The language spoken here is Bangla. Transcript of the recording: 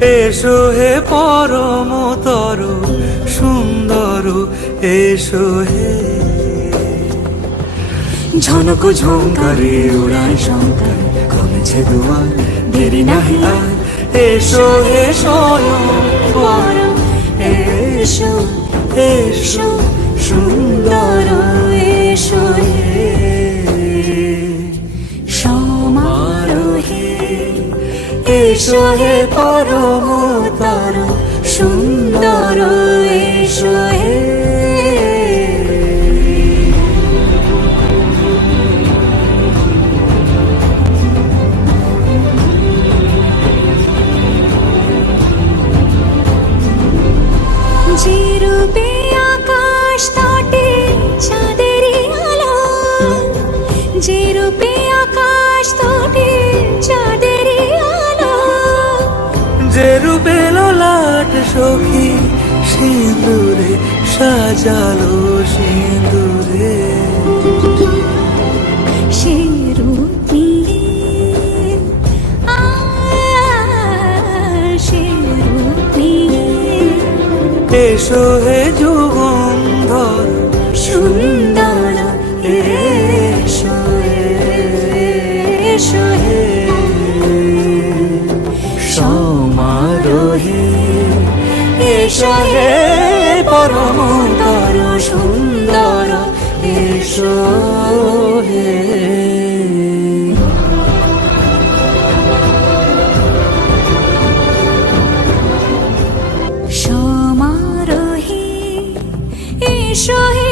এসো হে পরমতর সুন্দর, এসো হে। ঝনক ঝঙ্কারে উড়ায় শঙ্কার, কমেছে দুয়ার, দেরি নাহি আর। এসো হে স্বয়ং পরম, এসো এসো সুন্দর, এসো হে সমারোহে। এসো হে পরমতর সুন্দর, এসো হে। যে রূপে আকাশ তটে চাঁদেরই আলো, যে রূপে আকাশ তটে চাঁদেরই আলো, যে রূপে ললাট সখী সিঁদুরে সাজালো সিঁদুরে। সে রূপ নিয়ে, সে রূপ নিয়ে এসো হে যুগন্ধর সুন্দর, এসো এসো হে সমারোহে। এসো হে পরমতর সুন্দর, এসো হে। সমারোহে এসো হে